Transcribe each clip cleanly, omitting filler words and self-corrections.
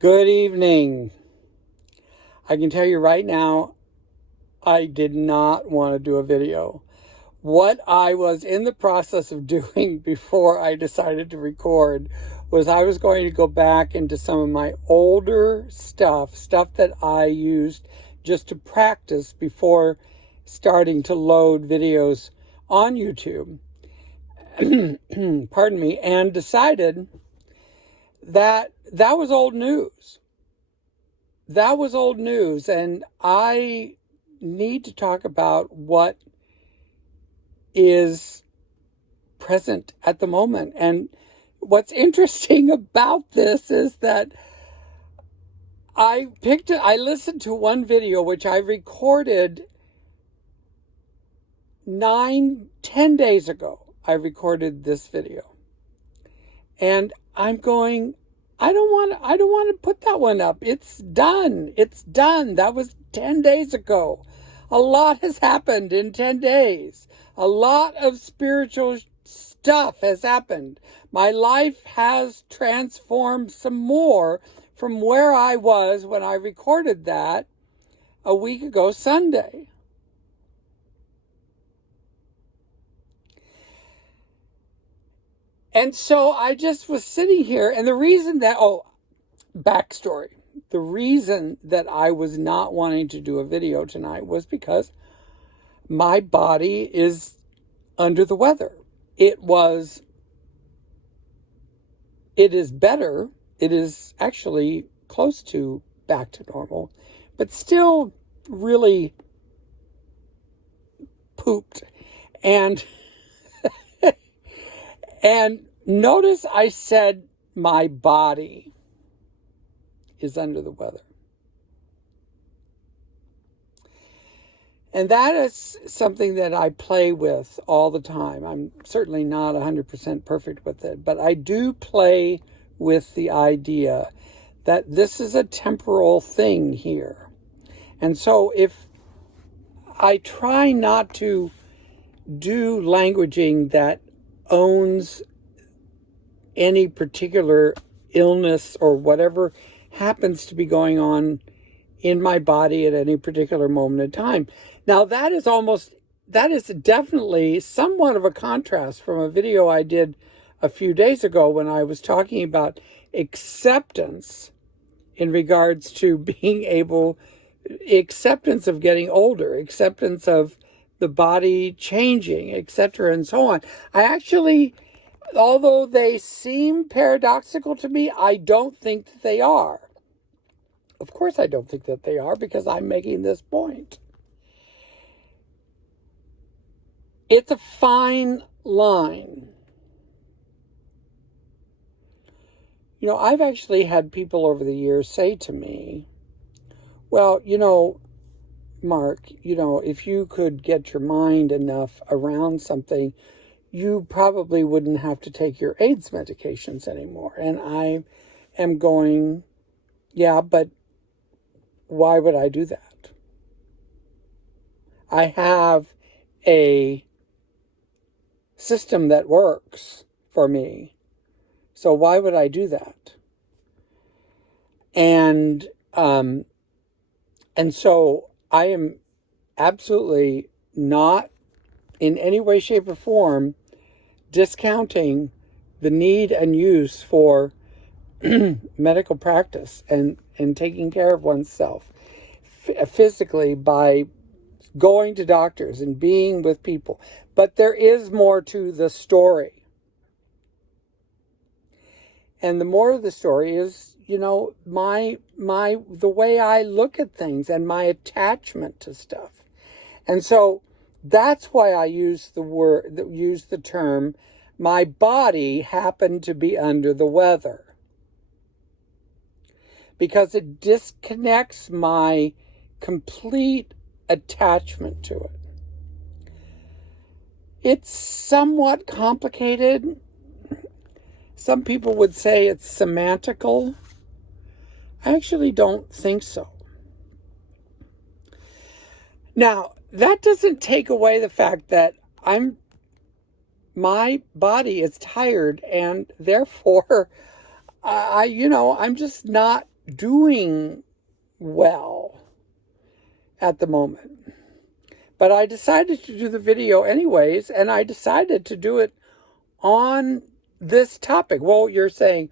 Good evening. I can tell you right now, I did not want to do a video. What I was in the process of doing before I decided to record was I was going to go back into some of my older stuff that I used just to practice before starting to load videos on YouTube. Pardon me, and decided that was old news. That was old news, and I need to talk about what is present at the moment. And what's interesting about this is that I listened to one video which I recorded 10 days ago. I recorded this video. And I'm going, I don't want to put that one up. It's done. It's done. That was 10 days ago. A lot has happened in 10 days. A lot of spiritual stuff has happened. My life has transformed some more from where I was when I recorded that a week ago Sunday. And so I just was sitting here, and the reason that, backstory. The reason that I was not wanting to do a video tonight was because my body is under the weather. It is better. It is actually close to back to normal, but still really pooped. And And notice I said my body is under the weather. And that is something that I play with all the time. I'm certainly not 100% perfect with it, but I do play with the idea that this is a temporal thing here. And so if I try not to do languaging that owns any particular illness or whatever happens to be going on in my body at any particular moment in time. Now that is definitely somewhat of a contrast from a video I did a few days ago when I was talking about acceptance in regards to acceptance of getting older, acceptance of the body changing, etc., and so on. I actually, although they seem paradoxical to me, I don't think that they are. Of course I don't think that they are, because I'm making this point. It's a fine line. You know, I've actually had people over the years say to me, well, Mark, if you could get your mind enough around something, you probably wouldn't have to take your AIDS medications anymore. And I am going, yeah, but why would I do that? I have a system that works for me. So why would I do that? And so I am absolutely not in any way, shape, or form discounting the need and use for medical practice and taking care of oneself physically by going to doctors and being with people. But there is more to the story. And the more of the story is, the way I look at things and my attachment to stuff. And so that's why I use the term, my body happened to be under the weather. Because it disconnects my complete attachment to it. It's somewhat complicated. Some people would say it's semantical. I actually don't think so. Now, that doesn't take away the fact that my body is tired, and therefore I'm just not doing well at the moment. But I decided to do the video anyways, and I decided to do it on this topic. Well, you're saying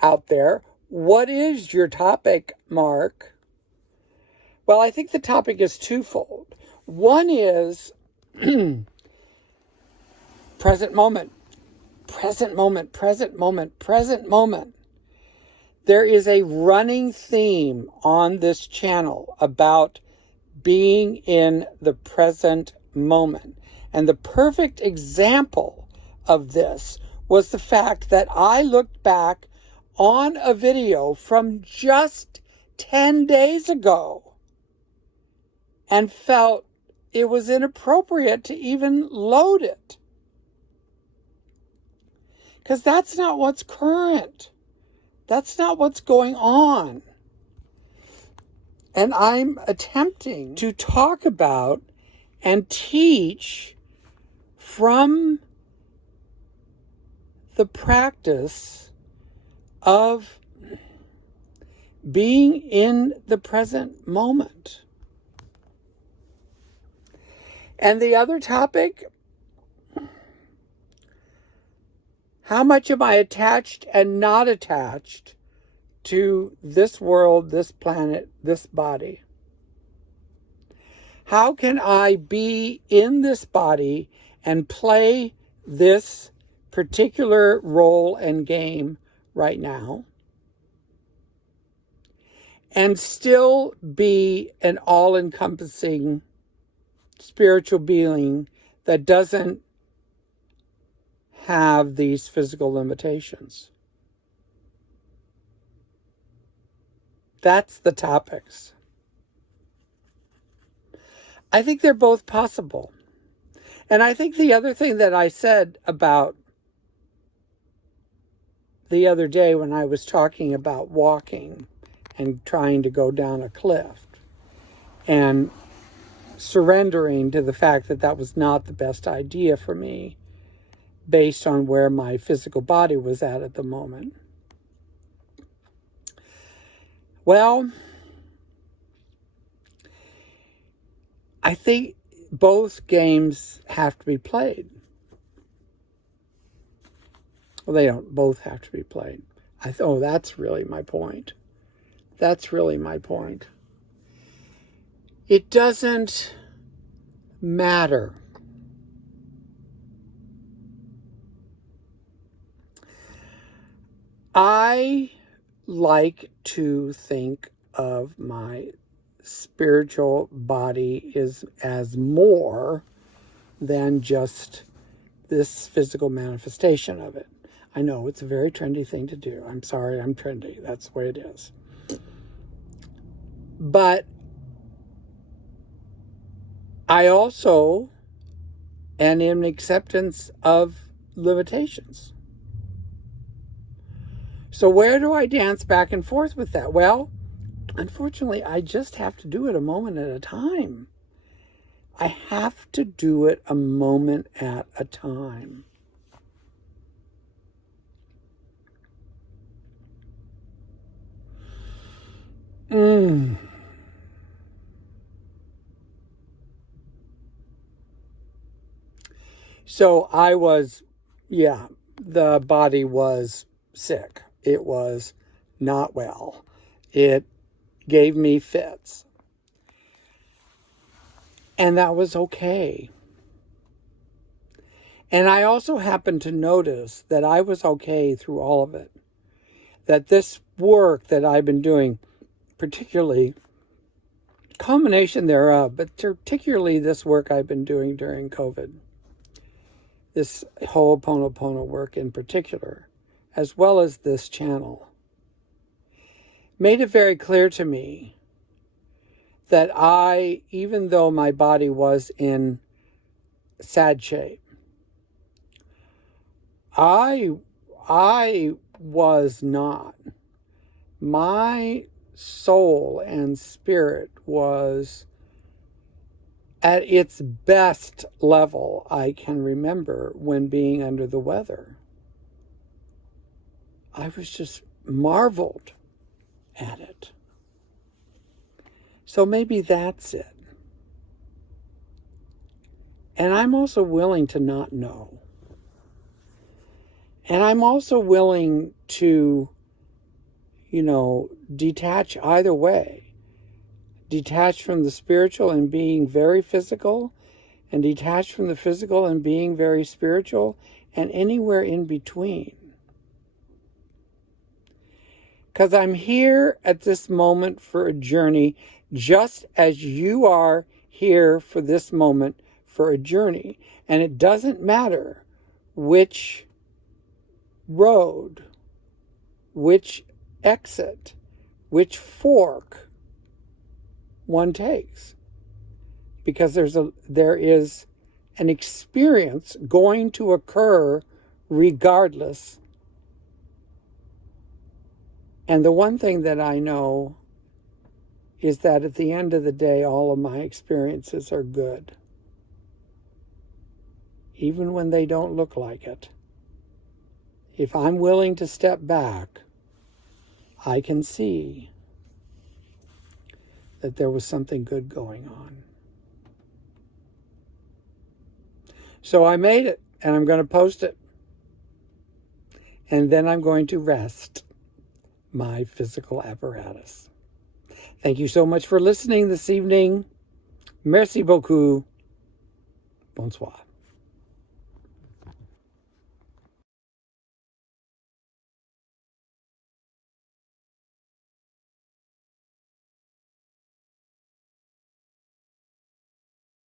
out there, what is your topic, Mark? Well, I think the topic is twofold. One is present moment, present moment, present moment, present moment. There is a running theme on this channel about being in the present moment. And the perfect example of this was the fact that I looked back on a video from just 10 days ago and felt it was inappropriate to even load it. Because that's not what's current. That's not what's going on. And I'm attempting to talk about and teach from the practice of being in the present moment. And the other topic, how much am I attached and not attached to this world, this planet, this body? How can I be in this body and play this particular role and game right now and still be an all-encompassing spiritual being that doesn't have these physical limitations? That's the topics. I think they're both possible. And I think the other thing that I said about the other day when I was talking about walking and trying to go down a cliff and surrendering to the fact that that was not the best idea for me based on where my physical body was at the moment. Well, I think both games have to be played. Well, they don't both have to be played. That's really my point. That's really my point. It doesn't matter. I like to think of my spiritual body is as more than just this physical manifestation of it. I know it's a very trendy thing to do. I'm sorry, I'm trendy. That's the way it is. But I also am in acceptance of limitations. So where do I dance back and forth with that? Well, unfortunately, I just have to do it a moment at a time. I have to do it a moment at a time. So I was, the body was sick. It was not well. It gave me fits. And that was okay. And I also happened to notice that I was okay through all of it. That this work that I've been doing, particularly, combination thereof, but particularly this work I've been doing during COVID, this Ho'oponopono work in particular, as well as this channel, made it very clear to me that even though my body was in sad shape, I was not. My soul and spirit was at its best level I can remember when being under the weather. I was just marveled at it. So maybe that's it. And I'm also willing to not know. And I'm also willing to, detach either way. Detach from the spiritual and being very physical, and detach from the physical and being very spiritual, and anywhere in between. Because I'm here at this moment for a journey, just as you are here for this moment for a journey. And it doesn't matter which road, which exit, which fork one takes. Because there is an experience going to occur regardless. And the one thing that I know is that at the end of the day, all of my experiences are good. Even when they don't look like it. If I'm willing to step back, I can see that there was something good going on. So I made it, and I'm going to post it. And then I'm going to rest my physical apparatus. Thank you so much for listening this evening. Merci beaucoup. Bonsoir.